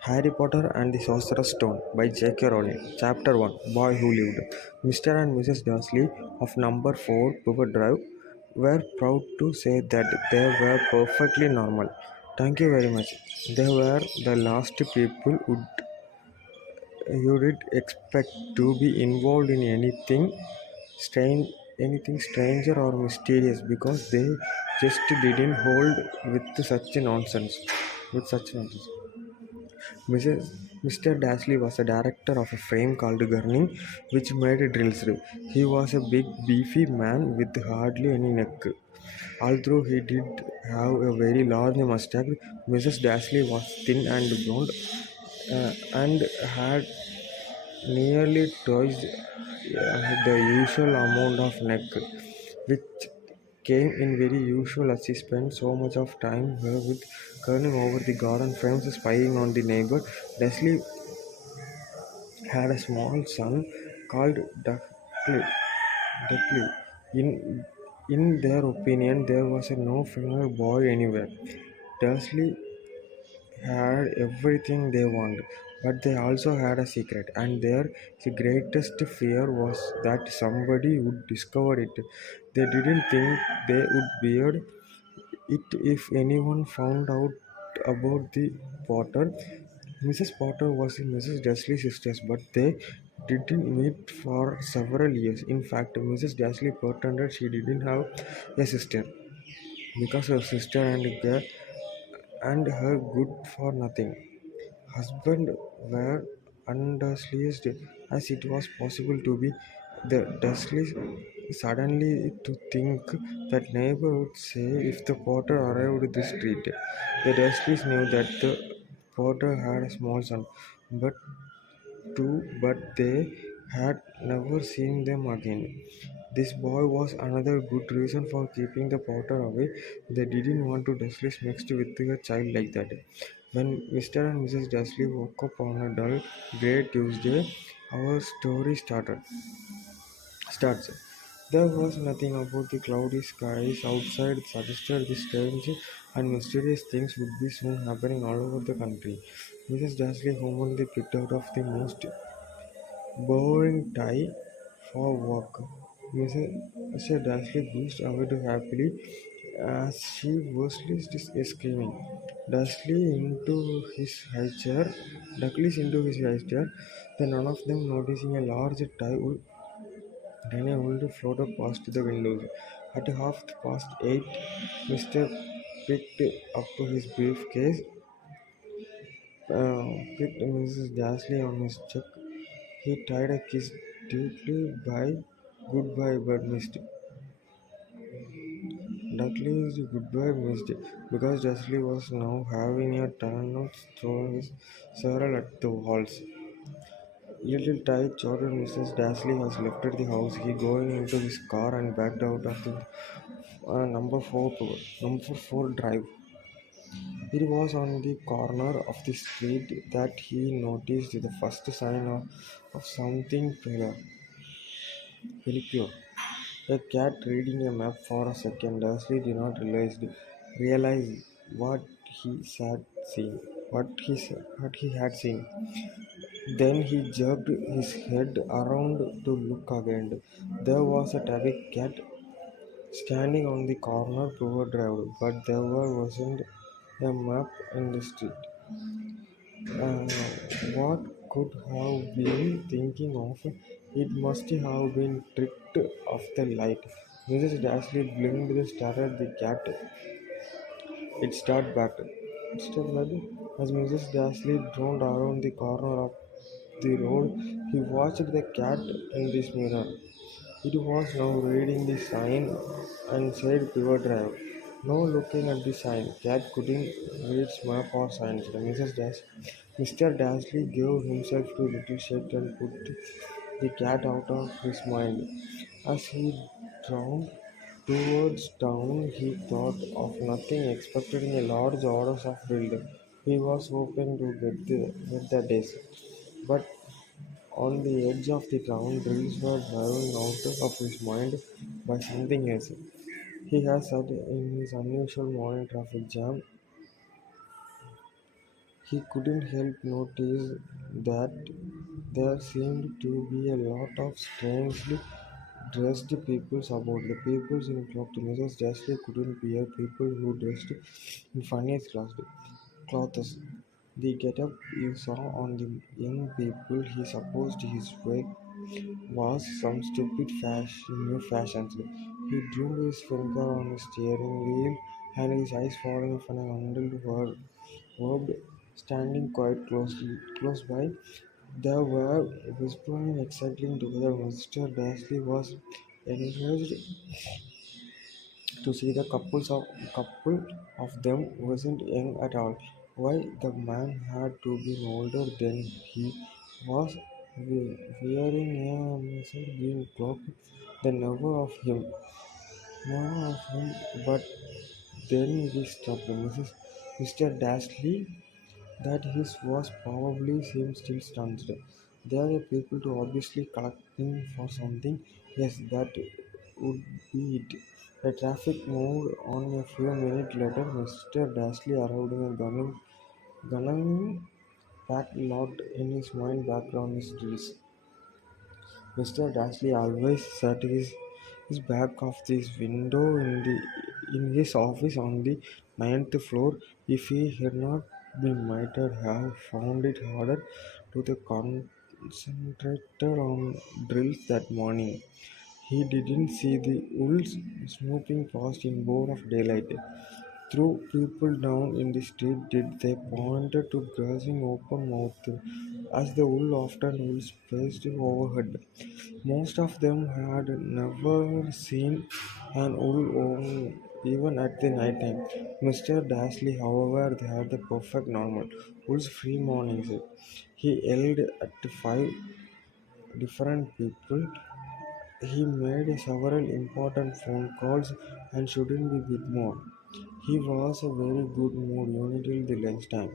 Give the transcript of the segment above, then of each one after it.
Harry Potter and the Sorcerer's Stone by J.K. Rowling. Chapter 1 Boy Who Lived. Mr. and Mrs. Dursley of number 4 River Drive were proud to say that they were perfectly normal. Thank you very much. They were the last people you did expect to be involved in strange anything stranger or mysterious because they just didn't hold with such nonsense. Mr. Dashley was a director of a firm called Gurning, which made drills. He was a big, beefy man with hardly any neck. Although he did have a very large mustache, Mrs. Dashley was thin and blonde and had nearly twice the usual amount of neck, which came in very usual as she spent so much of time here with curling over the garden frames spying on the neighbor. Leslie had a small son called Duckley. In their opinion, there was no finer boy anywhere. Dursley had everything they wanted, but they also had a secret, and their greatest fear was that somebody would discover it. They didn't think they would bear it if anyone found out about the Potter. Mrs. Potter was Mrs. Dursley's sister, but they didn't meet for several years. In fact, Mrs. Dursley pretended she didn't have a sister because her sister and her good for nothing husband were undisclosed as it was possible to be the Dursleys suddenly to think that neighbor would say if the Potter arrived the street. The Dursleys knew that the Potter had a small son, but they had never seen them again. This boy was another good reason for keeping the Potter away. They didn't want to Dursleys mixed with a child like that. When Mr. and Mrs. Dursley woke up on a dull, grey Tuesday, our story starts. There was nothing about the cloudy skies outside that suggested the strange and mysterious things would be soon happening all over the country. Mrs. Dursley humbly picked out of the most boring tie for work. Mr. Dursley gushed away too happily as she burstly screaming. Dursley into his high chair, Duckleys into his high chair, then none of them noticing a large tie tiny would float past the windows. At half past 8, Mr. picked up his briefcase, picked Mrs. Dursley on his cheek. He tied a kiss deeply by goodbye but missed. Duckley's goodbye missed because Dursley was now having a turn of throwing his several at the walls. Little tight children Mrs. Dashley has left the house. He going into his car and backed out of the number four drive. It was on the corner of the street that he noticed the first sign of something peculiar. A cat reading a map for a second. Dursley did not realize what what he had seen. Then he jerked his head around to look again. There was a tabby cat standing on the corner River Drive, but there wasn't a map in the street. Uh, what could have been thinking of? It must have been tricked of the light. Mrs. Dashley blinked, started the cat. It started back. As Mrs. Dashley droned around the corner of the road, he watched the cat in this mirror. It was now reading the sign and said Pivot Drive. No looking at the sign. Cat couldn't read map or signs. Mr. Dashley gave himself to a little shake and put the cat out of his mind. As he drove towards town, he thought of nothing expected in a large orders of build. He was hoping to get the days. But on the edge of the town, drills were driving out of his mind by something else. He has said in his unusual morning traffic jam, He couldn't help notice that there seemed to be a lot of strangely dressed people about the people in cloth. Mrs. Dashley couldn't bear people who dressed in funniest clothes. The get-up you saw on the young people, he supposed his way was some stupid new fashions. He drew his finger on the steering wheel and his eyes falling from an undulled verb standing quite close by. They were whispering excitedly together. Mr. Dashley was encouraged to see the couple of them wasn't young at all. Why the man had to be older than he was, wearing a massive green cloak. The never of him. But then we stopped. Mr. Dashley that his was probably seemed still stunned. There were people to obviously collecting for something. Yes, that would be it. The traffic moved on. A few minutes later, Mr. Dashley arrived in a gunning pack locked in his mind background his drills. Mr. Dashley always sat his back of this window in his office on the ninth floor. If he had not been might have found it harder to the concentrated on drills that morning. He didn't see the wolves snooping past in broad of daylight. Threw people down in the street did they pointed to grazing open mouthed as the wool often will spaced overhead. Most of them had never seen an wool even at the night time. Mr. Dashley, however, they had the perfect normal wool's free mornings. He yelled at five different people. He made several important phone calls and shouldn't be bit more. He was a very good mood until the lunchtime.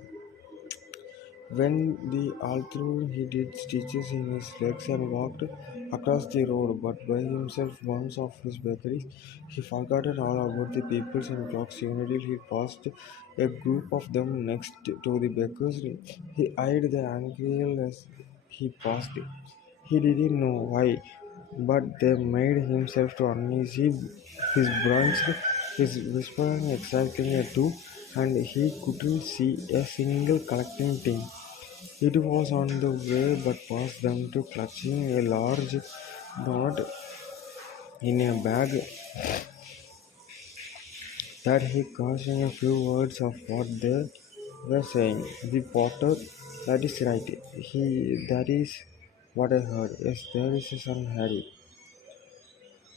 When the all through he did stitches in his legs and walked across the road, but by himself once of his bakeries, he forgot all about the peoples in clocks until he passed a group of them next to the baker's. He eyed the uncle as he passed. He didn't know why, but they made himself to uneasy. His branched, his whispering exactly at two, and he couldn't see a single collecting thing. It was on the way but past them to clutching a large donut in a bag that he caught in a few words of what they were saying. The porter, that is right. That is what I heard. Yes, there is a son Harry.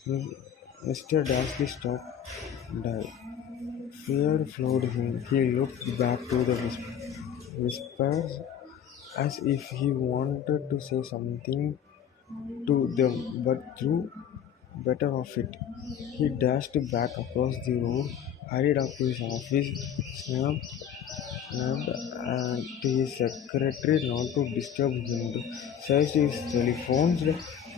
Mr. Dashley stopped dead. Fear flowed him. He looked back to the whispers as if he wanted to say something to them, but threw better of it. He dashed back across the road, hurried up to his office, snapped to his secretary not to disturb him, searched his telephones,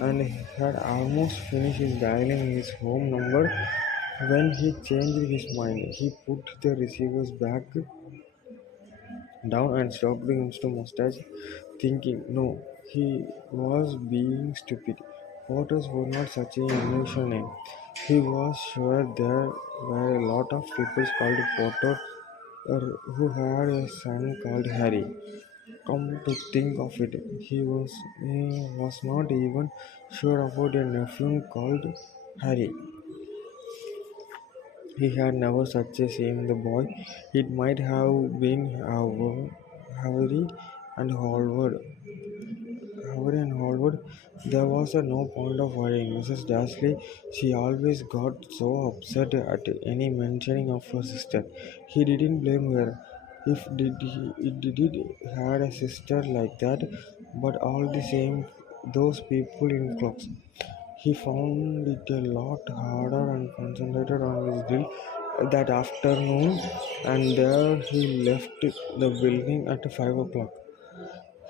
and had almost finished his dialing his home number when he changed his mind. He put the receivers back down and stroked his mustache, thinking, no, he was being stupid. Porters were not such an unusual name. He was sure there were a lot of people called Porter who had a son called Harry. Come to think of it, he was not even sure about a nephew called Harry. He had never such a seen the boy. It might have been Harry and Howard. There was no point of worrying. Mrs. Dashley, she always got so upset at any mentioning of her sister. He didn't blame her. If did had a sister like that, but all the same, those people in clocks. He found it a lot harder and concentrated on his drill that afternoon, and there he left the building at 5 o'clock.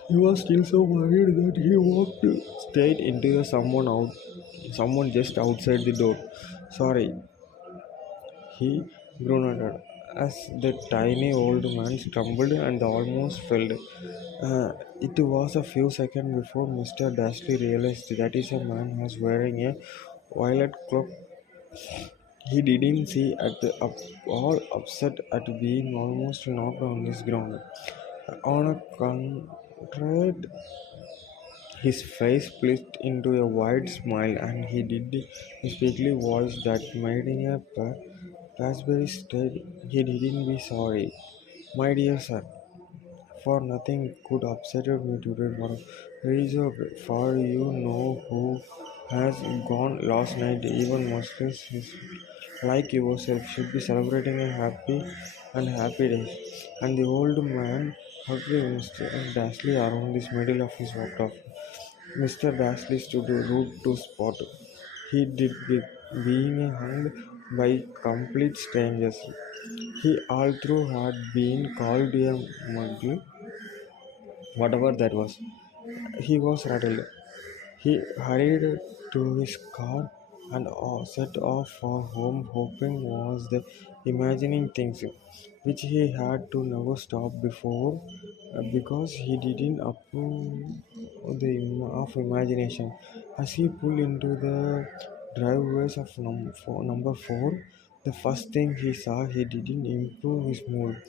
He was still so worried that he walked straight into someone just outside the door. Sorry, he grunted. as the tiny old man stumbled and almost fell. It was a few seconds before Mr. Dashley realized that his man was wearing a violet cloak. He didn't see at all upset at being almost knocked on his ground. On a contrary, his face split into a wide smile, and he did a quickly voice that made him a raspberry state. He didn't be sorry. My dear sir, for nothing could upset me today for reason, for you know who has gone last night. Even monsters like yourself should be celebrating a happy day. And the old man hugged Mr. Dashley around the middle of his walk off. Mr. Dashley stood rude to spot. He did with being hung by complete strangers. He all through had been called a muggle, whatever that was. He was rattled. He hurried to his car and set off for home, hoping was the imagining things which he had to never stop before because he didn't approve of imagination. As he pulled into the driveways of number 4, the first thing he saw he didn't improve his mood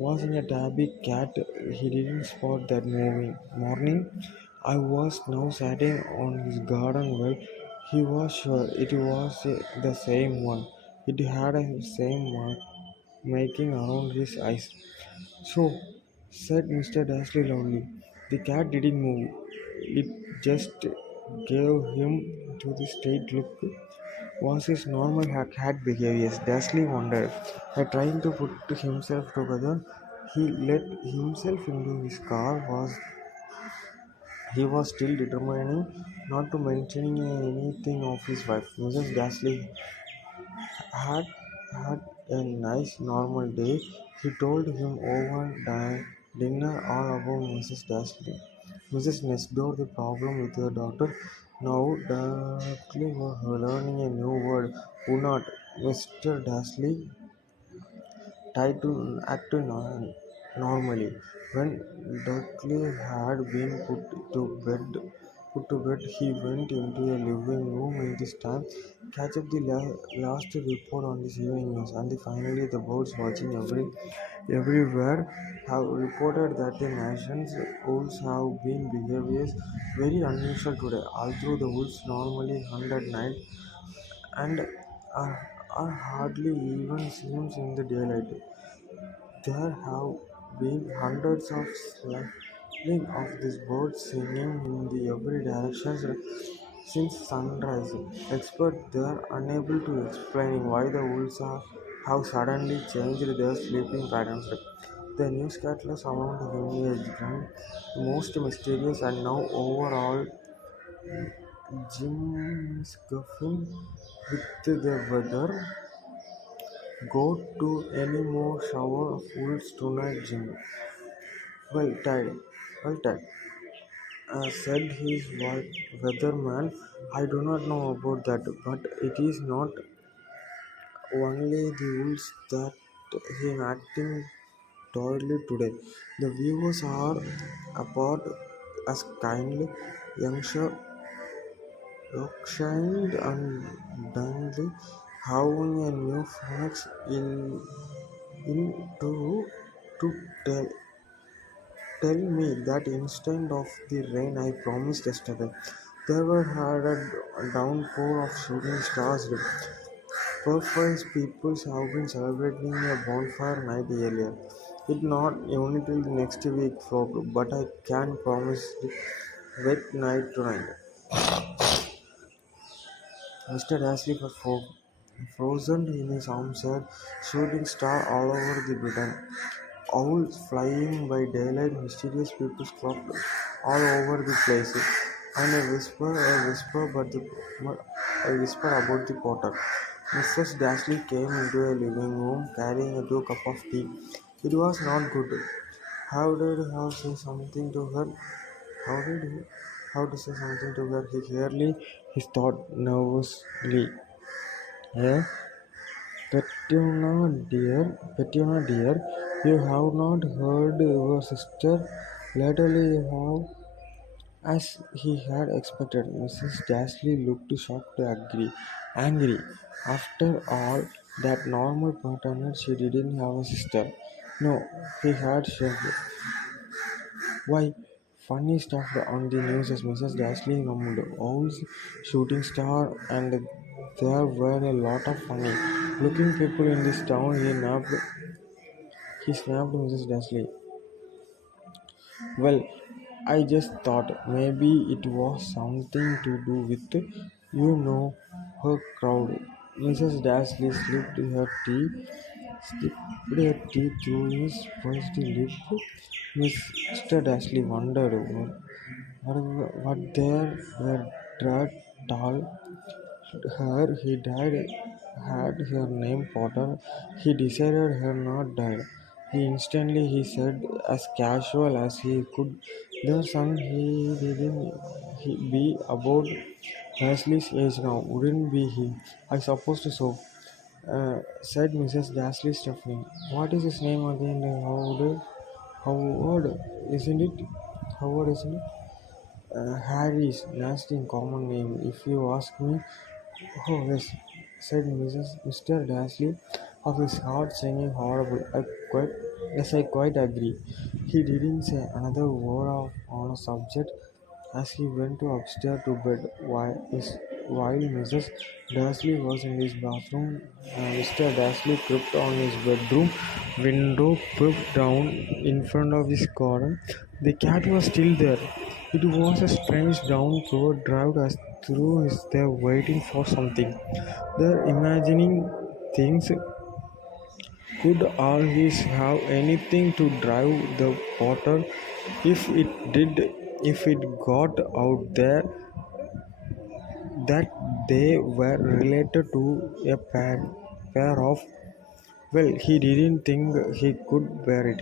was in a tabby cat. He didn't spot that morning. I was now sitting on his garden well. He was sure it was the same one. It had a same mark making around his eyes. So, said Mr. Dashley loudly. The cat didn't move. It just gave him to the straight look. Was his normal cat behavior? Dashley wondered. Trying to put himself together, he let himself into his car. He was still determining not to mention anything of his wife. Mrs. Dashley had had a nice normal day. He told him over dinner all about Mrs. Dashley. Mrs. Nestor, the problem with her daughter. Now Darkly was learning a new word. Would not Mr. Dashley tried to act normally. When Dudley had been put to bed, he went into a living room in this time, catch up the last report on this evening news, and finally the birds watching everywhere have reported that the nation's wolves have been behaviors very unusual today. Although the wolves normally hunt at night and are hardly even seen in the daylight, there have been hundreds of slayings of these birds singing in the every direction since sunrise. Experts are unable to explain why the wolves have suddenly changed their sleeping patterns. The newscasters among the Union grand, most mysterious and now overall Jim Scuffin with the weather. Go to any more shower of wolves tonight, Jim. Well, Ted, said his weatherman. I do not know about that, but it is not only the wolves that him acting totally today. The viewers are apart as kindly, youngster, Yorkshire and Dundee having a new phoenix in to tell Tell me that instead of the rain I promised yesterday, there were had a downpour of shooting stars. Purpose peoples have been celebrating a bonfire night earlier. It not only till next week, folk, but I can promise wet night tonight. Mr. Ashley was frozen in his armchair, shooting stars all over the Britain. Owls flying by daylight, mysterious people flocked all over the place, and a whisper about the potter. Mrs. Dashley came into a living room carrying a 2 cup of tea. It was not good. How did he say something to her? How did he? How to say something to her? He his thought nervously. Yeah, Petunia dear, you have not heard your sister. Lately you have, as he had expected. Mrs. Dashley looked shocked to angry. After all that normal patronage, she didn't have a sister. No, he had said. Why, funny stuff on the news as Mrs. Dashley hummed. Owls, shooting star, and there were a lot of funny looking people in this town. He snapped Mrs. Dashley. Well, I just thought maybe it was something to do with, her crowd. Mrs. Dashley slipped her tea through his pursed lip. Mr. Dashley wondered what there were dread tall her. He died had her name Potter. He decided her not died. He said as casual as he could, the son he be about Ashley's age now, wouldn't be he? I suppose so, said Mrs. Dashley Stephanie. What is his name again? Howard, isn't it? Howard, isn't it? Harry's nasty common name, if you ask me. Oh, yes, said Mr. Dashley, of his heart singing horrible. I quite agree. He didn't say another word on a subject as he went to upstairs to bed while Mrs. Dashley was in his bathroom. Mr. Dashley crept on his bedroom window, peeped down in front of his garden. The cat was still there. It was a strange down poor drive as through his there waiting for something. They're imagining things. Could always have anything to drive the water. If it did, if it got out there that they were related to a pair of, well, he didn't think he could bear it.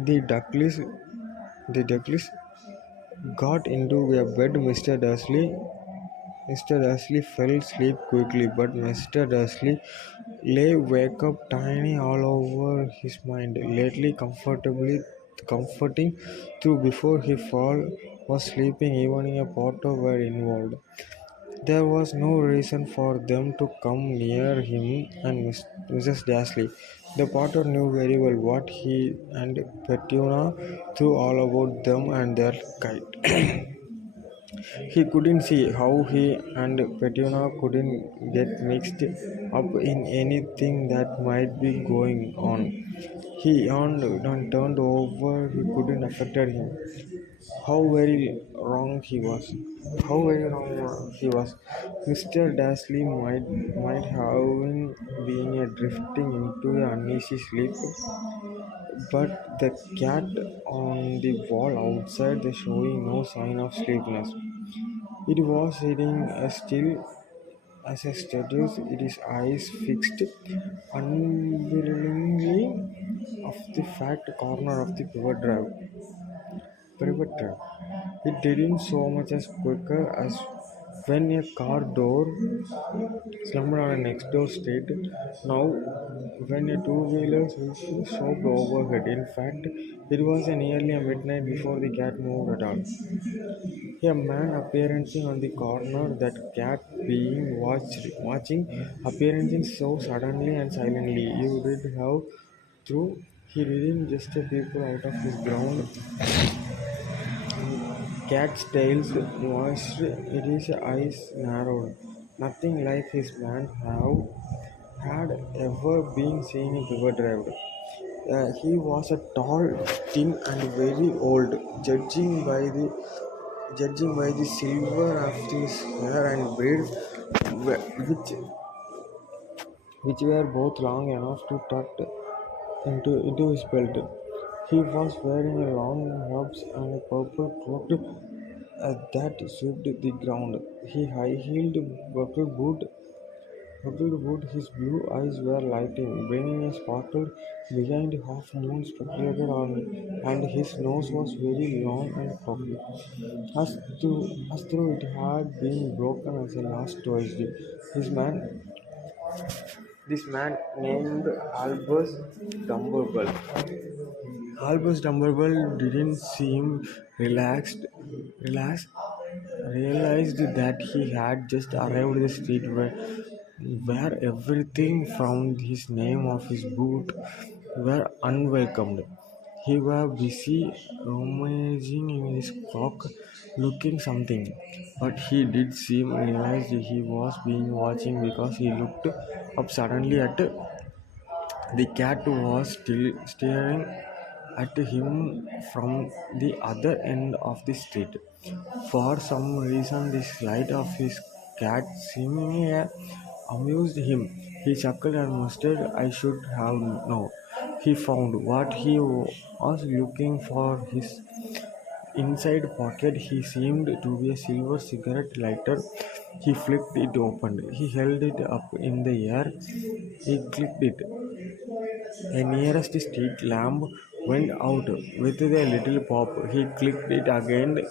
The Duckleys, the Duckleys got into a bed. Mr. Dursley fell asleep quickly, but Mr. Dursley lay wake up tiny all over his mind, lately comforting through before he fall was sleeping even if a Potter were involved. There was no reason for them to come near him and Mrs. Dashley. The Potter knew very well what he and Petunia knew all about them and their kite. He couldn't see how he and Petunia couldn't get mixed up in anything that might be going on. He yawned and turned over. He couldn't affect him. How very wrong he was. How very wrong he was. Mr. Dashley might have been drifting into an uneasy sleep, but the cat on the wall outside the showing no sign of sleepiness. It was sitting as still as a statue, its eyes fixed unbelievingly of the fat corner of the pivot drive. It didn't so much as quicker as when a car door slammed on a next door street. Now, when a two-wheeler stopped overhead. In fact, it was nearly a midnight before the cat moved at all. A man appearing on the corner, that cat being watching, appearing so suddenly and silently. You did have through. He didn't just people out of his ground. Cat's tails moist, his eyes narrowed. Nothing like his man had ever been seen in River Drive. He was a tall, thin, and very old, judging by the silver of his hair and beard, which were both long enough to tuck into his belt. He was wearing a long robes and a purple cloak that swept the ground. His high-heeled buckled boot, his blue eyes were lighting, bringing a sparkle behind the half-moon speculated on, and his nose was very long and puffy, as though it had been broken as a last Tuesday. His man This man named Albus Dumbledore. Albus Dumbledore didn't seem relaxed, realized that he had just arrived the street where everything found his name of his boot were unwelcomed. He was busy rummaging in his clock, looking something, but he did seem realized he was being watching because he looked up suddenly at the cat was still staring at him from the other end of the street. For some reason, the sight of his cat seemingly amused him. He chuckled and muttered, I should have known. He found what he was looking for his inside pocket. He seemed to be a silver cigarette lighter. He flicked it open. He held it up in the air. He clicked it. The nearest street lamp went out with a little pop. He clicked it again.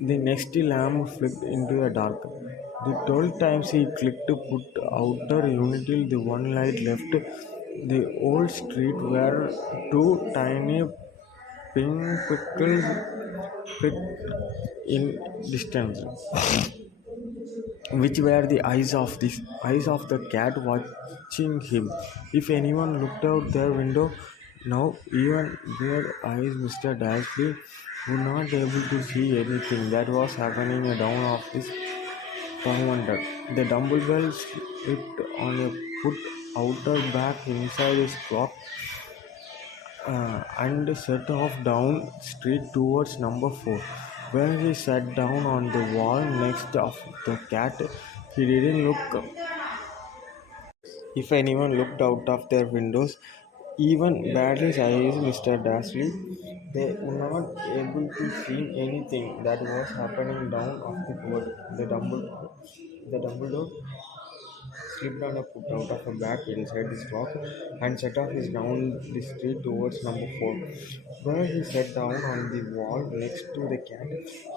The next lamp flicked into the dark. The 12 times he clicked put outer until the one light left. The old street were two tiny pinpricks in distance, which were the eyes of the cat watching him. If anyone looked out their window now, even their eyes, Mr. Dashley were not able to see anything that was happening down of this pavement. The dumbbell slipped on a foot outer back inside his clock and set off down street towards number 4, where he sat down on the wall next of the cat. He didn't look. If anyone looked out of their windows, even badly sized Mr. Dashley, they were not able to see anything that was happening down of the road. The Dumbledore slipped on a foot out of a bag inside his clock and set off his down the street towards number 4, where he sat down on the wall next to the cat.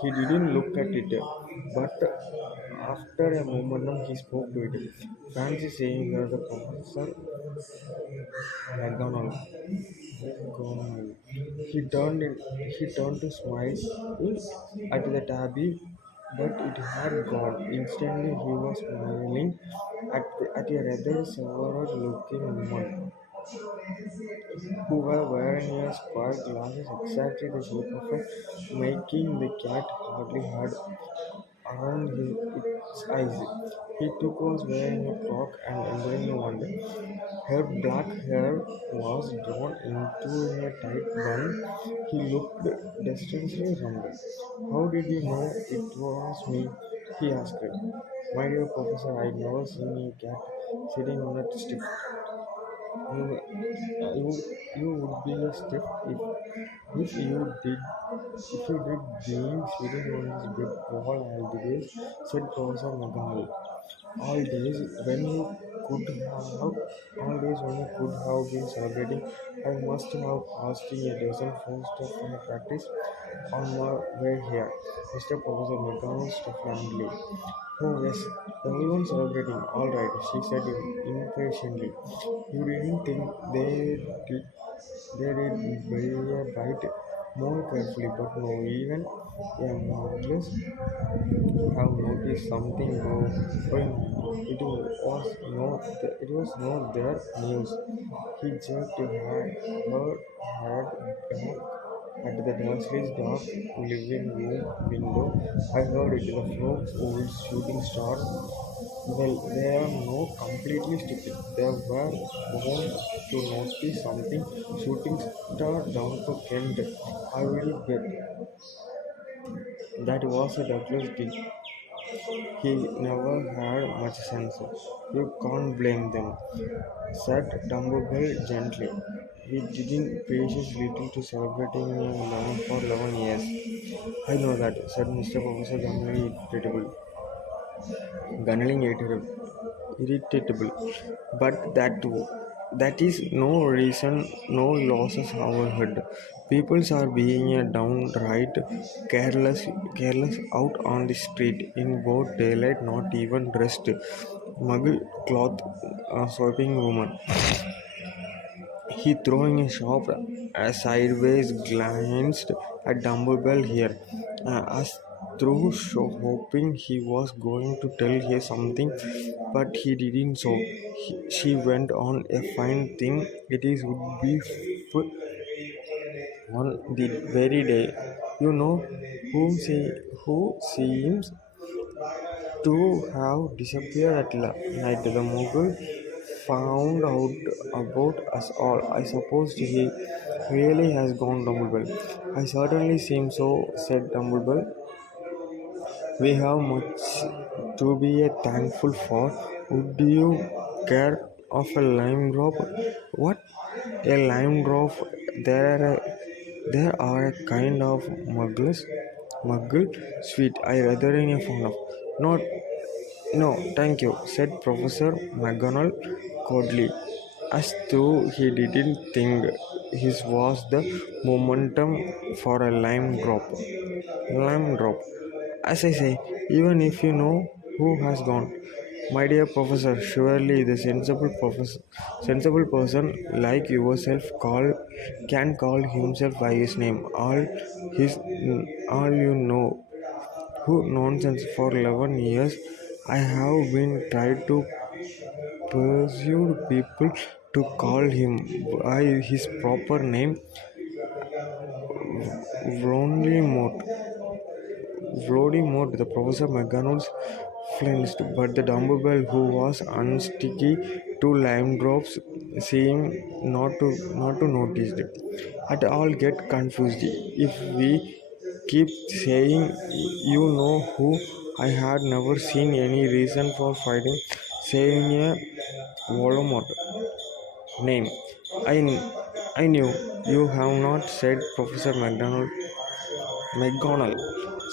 He didn't look at it, but after a moment he spoke to it. Fancy saying you're the professor McGonagall. McGonagall. He turned to smile at the tabby, but it had gone. Instantly, he was smiling at a rather sour looking woman who were wearing a square glasses exactly the shape of a, making the cat hardly had around its eyes. He took was wearing a cloak and enduring wonder. Her black hair was drawn into a tight bun. He looked distinctly younger. How did you know it was me? He asked. My dear professor, I'd never seen a cat sitting on a stiff. You would be a stiff if you did being sitting on this big wall all the days, said Professor McGonagall. All days when you could have been celebrating, I must have passed a dozen first of my practice on my way here. Mr. Professor McGonagall stopped roundly. Oh yes, everyone celebrating. All right, she said impatiently. You didn't think did they did by a bite more carefully, but no, even a Mugglers have noticed something going on. It was not their news. He jerked her head back at the Dursley's dark living room window. I heard it. The folks old shooting stars. Well, they are not completely stupid. They were born to notice something. Shooting star down to Kent. I will bet that was a Douglas did. He never had much sense. You can't blame them, said Dumbledore gently. We didn't precious little to celebrating a 11 for 11 years. I know that, said Mr. Professor Gunneling irritable. But that is no reason, no losses overhead. People are being a downright careless out on the street in broad daylight, not even dressed. muggle cloth sweeping woman. He throwing a sharp, sideways glance at Dumbledore here, as through show, hoping he was going to tell her something, but he didn't. So she went on, a fine thing it is would be for on the very day, you know, who seems to have disappeared at night. The Mughal found out about us all. I suppose he really has gone, Dumbledore. I certainly seem so, said Dumbledore. We have much to be thankful for. Would you care of a lime drop? What? A lime drop? There are a kind of muggle sweet I rather in a fond of. Not no, thank you, said Professor McGonagall coldly, as though he didn't think his was the momentum for a lime drop. Lime drop. As I say, even if you know who has gone, my dear professor, surely the sensible person like yourself can call himself by his name. His, all you know, who nonsense for 11 years. I have been trying to persuade people to call him by his proper name, Voldemort. Voldemort, the Professor McGonagall flinched, but the Dumbledore, who was unsticky to lime drops, seemed not to notice it at all. Get confused if we keep saying you know who. I had never seen any reason for fighting saying a Voldemort name. I knew you have not, said Professor McGonagall,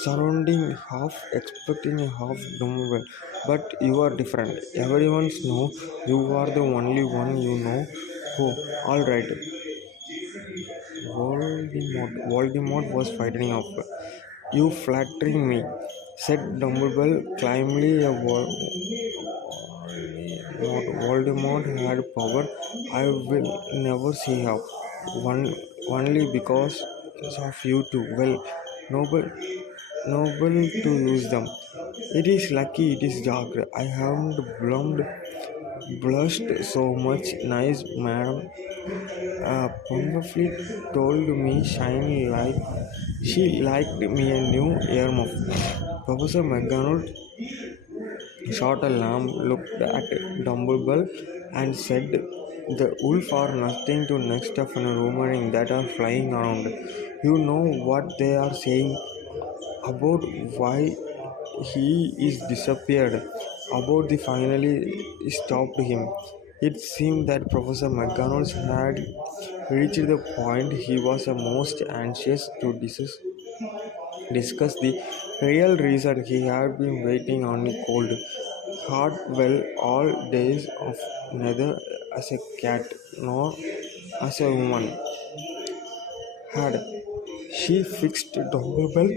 surrounding half expecting a half dumbbell. But you are different. Everyone knows you are the only one you know who. All right, Voldemort was fighting off. You flattering me, said Dumbledore calmly. Voldemort had power I will never see how. One, only because of you two. Well, noble, noble to use them. It is lucky it is dark. I haven't blushed so much. Nice, madam. Pumblefoot told me shine like she liked me a new earmuff. Professor McGonagall shot a lamb, looked at Dumbledore, and said, "The wolf are nothing to next of a rumoring that are flying around. You know what they are saying about why he is disappeared, about the finally stopped him." It seemed that Professor McGonagall had reached the point he was most anxious to discuss the real reason he had been waiting on a cold, hard well all days of neither as a cat nor as a woman had she fixed Dombebel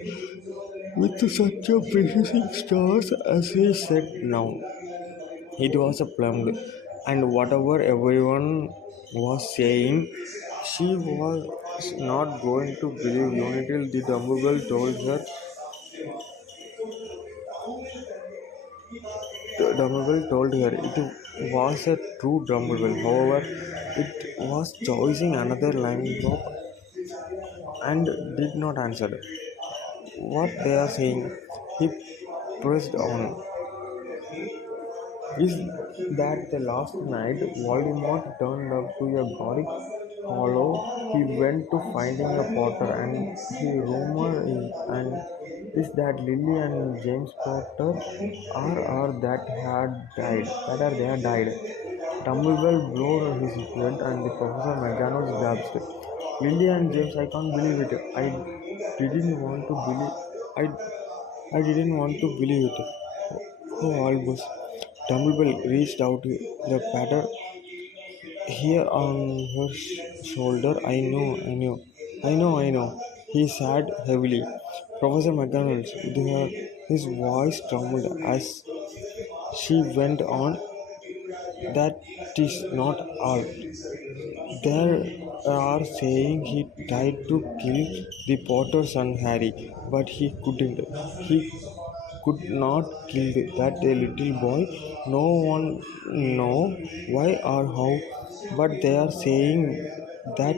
with such a precious stars as he said now. It was a plum, and whatever everyone was saying, she was not going to believe you until the Dumbledore told her. Dumbledore told her it was a true Dumbledore. However, it was choosing another line drop and did not answer. What they are saying, he pressed on. Is that the last night Voldemort turned up to a Gothic hollow, he went to finding a Potter, and the rumor is that Lily and James Potter are that they had died. Dumbledore blew his head and the Professor McGonagall gasped. Lily and James, I can't believe it. Didn't want to believe I didn't want to believe it. Oh, Albus. Dumbledore reached out the patter here on her shoulder. I know. He sighed heavily. Professor McDonald, his voice trembled She went on, that is not all. There are saying he tried to kill the Potter's son Harry, but he couldn't. He could not kill that a little boy. No one know why or how, but they are saying that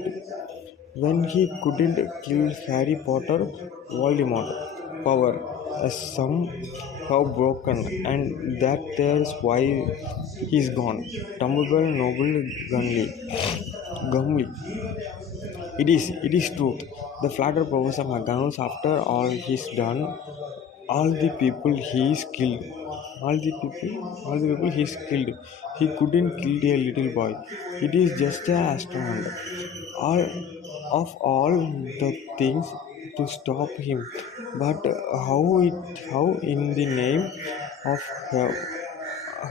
when he couldn't kill Harry Potter, Voldemort power is somehow broken, and that's why he's gone. Dumbledore noble Gumley. It is truth. The flatter Professor McGonagall after all he's done, all the people he's killed, all the people he's killed, he couldn't kill a little boy. It is just a astronaut. All of all the things to stop him, but how in the name of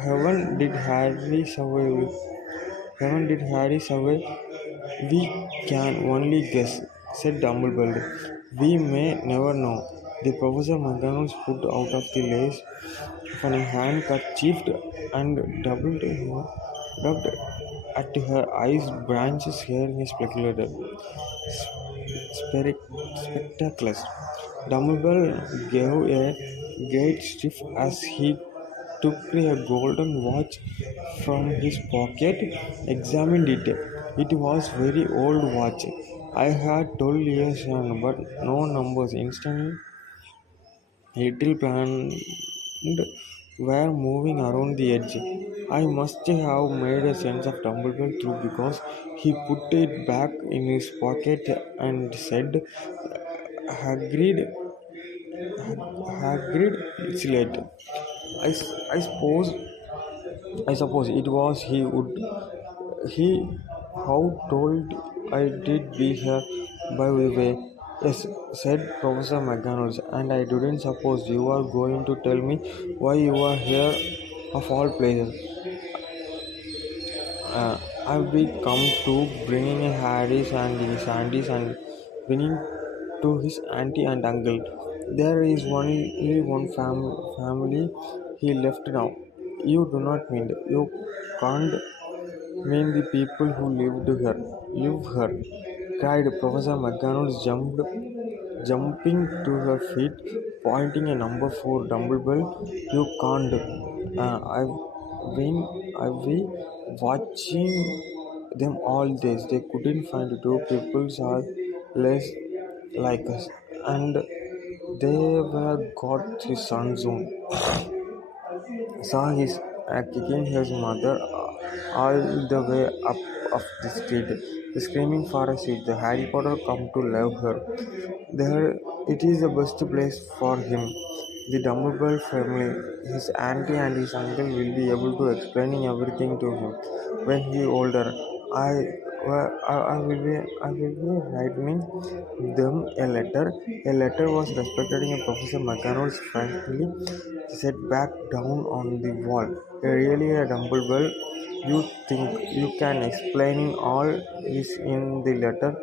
heaven did Harry survive? Heaven did Harry survive? We can only guess, said Dumbledore. We may never know. The Professor McGonagall put out of the lace of a handkerchief and rubbed at her eyes branches hearing a spectacular. Dumbledore gave a great stiff as he took a golden watch from his pocket, examined it. It was very old watch. I had 12 years young, but no numbers. Instantly, little planned were moving around the edge. I must have made a sense of Dumbledore through because he put it back in his pocket and said, Hagrid, Hagrid, it's late. I suppose it was he how told I did be here by the way. Yes, said Professor McDonald, and I didn't suppose you are going to tell me why you are here of all places. I've been come to bringing Harry's and his aunties and bringing to his auntie and uncle. There is only one family he left now. You do not mean you can't mean the people who live here, cried Professor McDonald jumping to her feet, pointing a number for Dumbledore. You can't. I've been I've been watching them all days. They couldn't find two people are less like us, and they were got his son soon. Saw his kicking his mother all the way up of the street, screaming for a seat. The Harry Potter come to love her. There, it is the best place for him. The Dumbledore family, his auntie and his uncle will be able to explaining everything to him when he older. I, I will be writing them a letter. A letter was respected in Professor McGonagall's frankly set back down on the wall. Really a Dumbledore, you think you can explaining all is in the letter?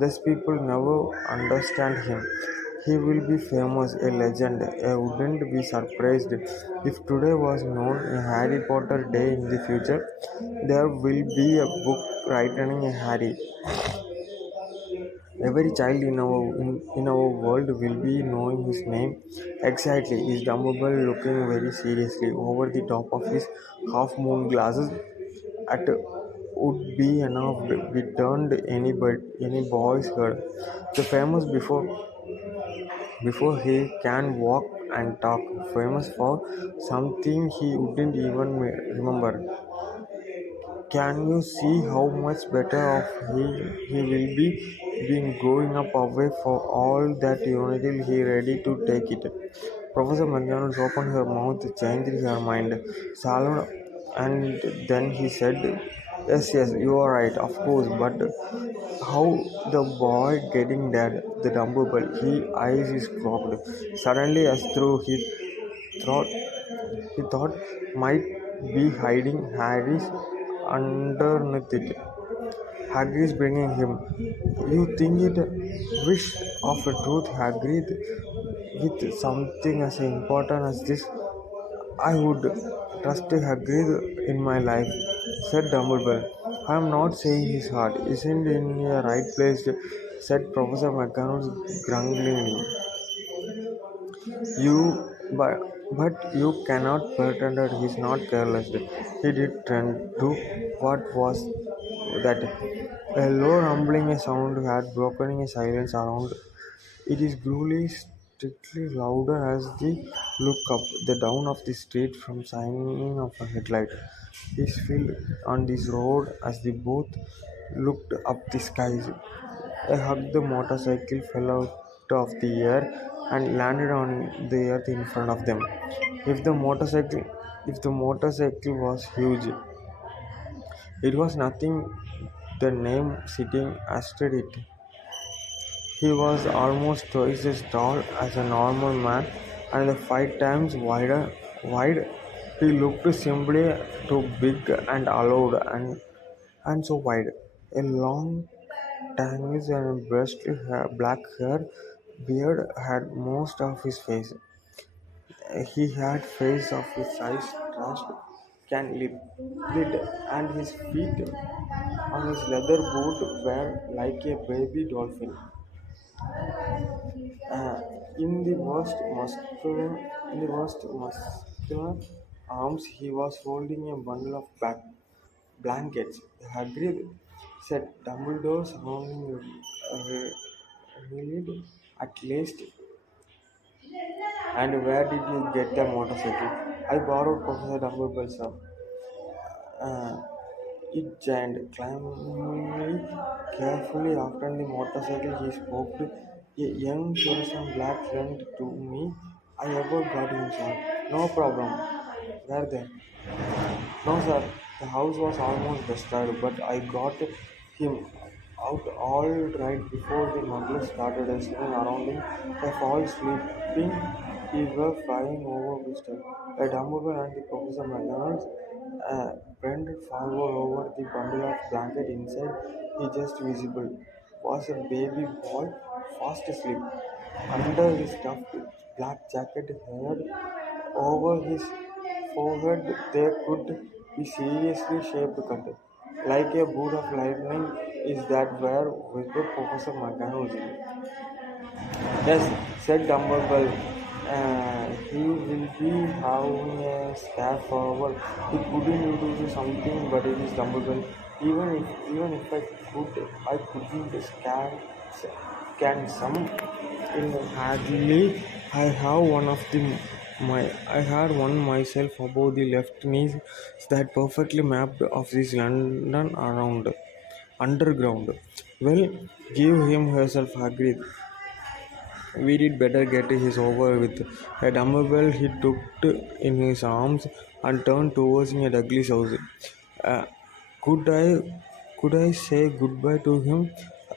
These people never understand him. He will be famous, a legend. I wouldn't be surprised if today was known a Harry Potter day in the future. There will be a book written in Harry. Every child in our world will be knowing his name. Exactly, is Dumbledore looking very seriously over the top of his half-moon glasses at would be enough be turned any boy's head. The famous before he can walk and talk, famous for something he wouldn't even remember. Can you see how much better off he will be being growing up away for all that until he ready to take it? Professor McDonald opened her mouth, changed her mind, salved, and then he said, Yes, yes, you are right, of course, but how the boy getting dead, the Dumbledore, he eyes is cropped. Suddenly, as through thought he thought might be hiding Harry's underneath it. Hagrid is bringing him. You think it wish of a truth, Hagrid, with something as important as this? I would. trust Hagrid in my life, said Dumbledore. I am not saying his heart isn't in a right place, said Professor McGonagall grumblingly. But you cannot pretend that he's not careless. He did turn to what was that? A low rumbling sound had broken a silence around. It is gruely strictly louder as they look up. The down of the street from shining of a headlight is filled on this road as they both looked up the skies. A hug the motorcycle fell out of the air and landed on the earth in front of them. If the motorcycle if the motorcycle was huge, it was nothing the name sitting asteroid it. He was almost twice as tall as a normal man and 5 times wide. He looked simply too big and allowed and so wide. A long tangled and brushed black hair beard had most of his face. He had face of his size trashed can lid and his feet on his leather boot were like a baby dolphin. Uh, in the most muscular arms, he was holding a bundle of blankets. Hagrid said, Dumbledore, sounding relieved at least. And where did you get the motorcycle? I borrowed Professor Dumbledore's uh, it giant climbingly carefully after the motorcycle he spoke to a young person black lent to me. I ever got him, sir. No problem. Where there? No, sir. The house was almost destroyed, but I got him out all right before the muggles started sitting around him. A fall sleeping, he were flying over Bristol. A Dumbledore and the Professor McDonald's bent forward over the bundle of blanket inside. He just visible was a baby boy fast asleep. Under his stuffed black jacket head over his forehead there could be seriously shaped cut. Like a bolt of lightning is that where whispered Professor McGonagall. Yes, said Dumbledore. He will be having a scare forever. He couldn't do something, but it is Dumbledore. Even if I couldn't scan some in hardly. I have one of the my I had one myself above the left knee that perfectly mapped of this London around underground. Well, give him herself agreed. We did better get his over with. A dumbbell he took in his arms and turned towards a Douglas house. Uh, could I could I say goodbye to him?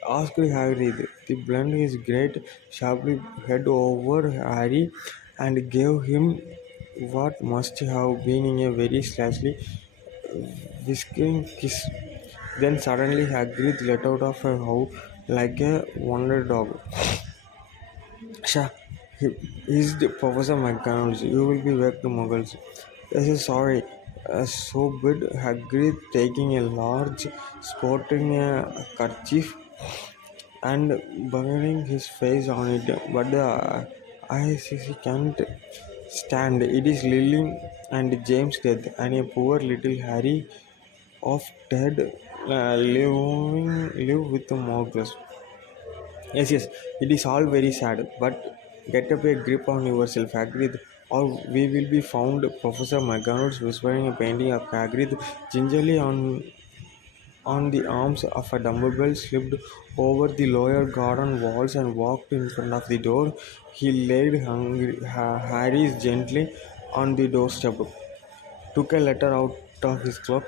Asked Harry. The blend his great sharply head over Harry and gave him what must have been a very slightly whisking kiss. Then suddenly Hagrid let out of a howl like a wonder dog. Sha, he's the Professor McDonald's. You will be back to Muggles. Yes, yes, sorry. So bid Hagrid taking a large, sporting a kerchief and burying his face on it. But the ICC can't stand. It is Lily and James' death and a poor little Harry of dead live with the Muggles. Yes, yes, it is all very sad, but get up a grip on yourself, Hagrid, or we will be found. Professor McGonagall whispering a painting of Hagrid gingerly on the arms of a Dumbledore slipped over the lower garden walls and walked in front of the door. He laid Harry gently on the doorstep, took a letter out of his cloak,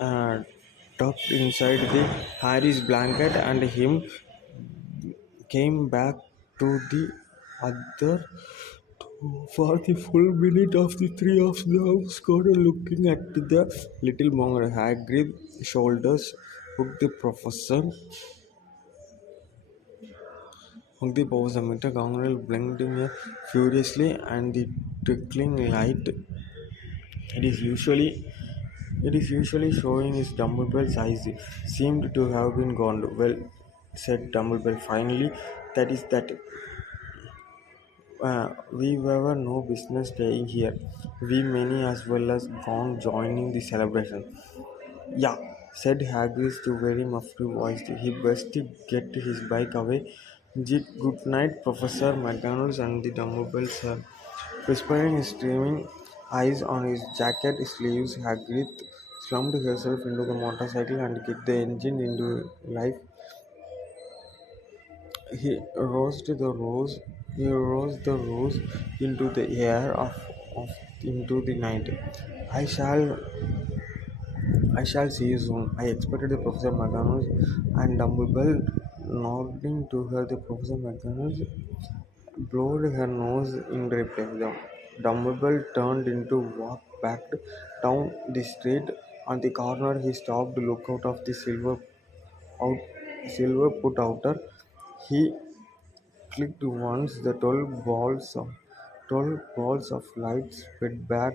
uh, tucked inside the Harry's blanket, and him came back to the other for the full minute of the three of them scored looking at the little monk. Hagrid shoulders hooked the professor. Mr. Gongrel blinked furiously and the twinkling light It is usually it is usually showing his Dumblebee's eyes seemed to have been gone. Well, said Dumblebell finally, we were no business staying here. We many as well as gone joining the celebration. Yeah, said Hagrid to very muffled voice. He best to get his bike away. Good night, Professor McDonald's and the Dumbbell sir. Whispering his streaming eyes on his jacket sleeves, Hagrid slumped herself into the motorcycle and kicked the engine into life. He rose the rose. He rose the rose into the air of into the night. I shall I shall see you soon. I expected the Professor McDonald and Dumbledore nodding to her. The Professor McDonald blowed her nose in reply. Dumbledore turned into walk back down the street. On the corner, he stopped to look out of the out silver put outer. He clicked once, the 12 balls of light spread back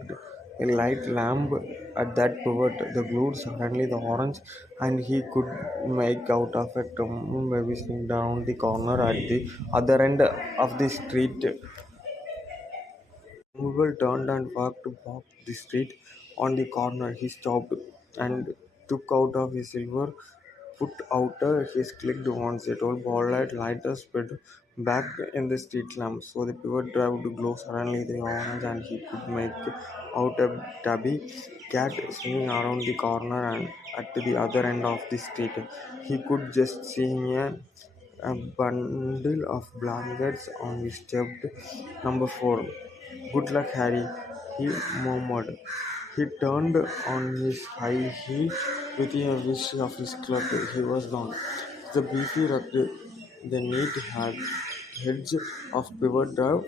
a light lamp at that pivot. The glowed suddenly the orange, and he could make out of a tumble baby sling down the corner at the other end of the street. Google turned and walked up the street. On the corner, he stopped and took out of his silver put outer. He clicked once. It all ball lighter spread back in the street lamp. So the pivot drive to glow suddenly the orange, and he could make out a tabby cat swinging around the corner and at the other end of the street. He could just see a bundle of blankets on his stepped number 4. Good luck, Harry, he murmured. He turned on his high heel with a whisk of his club. He was gone. The beefy rugged, the neat hedge of pivot drive,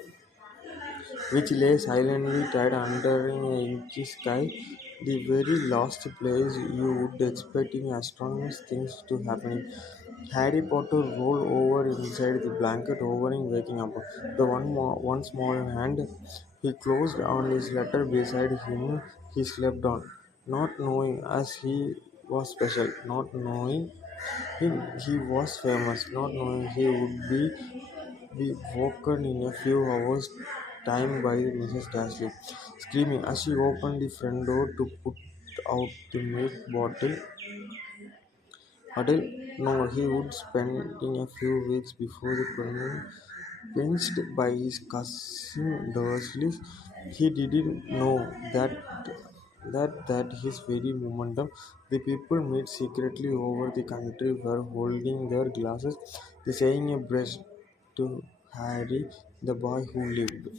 which lay silently tied under an inky sky, the very last place you would expect in astronomy's things to happen. Harry Potter rolled over inside the blanket, hovering, waking up. The one small hand he closed on his letter beside him, he slept on, not knowing as he was special, not knowing he was famous, not knowing he would be woken in a few hours' time by Mrs. Dashley, screaming as she opened the front door to put out the milk bottle. No, he would spend in a few weeks before the pinched by his cousin Dursley. He didn't know that his very momentum, the people met secretly over the country were holding their glasses, they saying a brush to Harry, the boy who lived.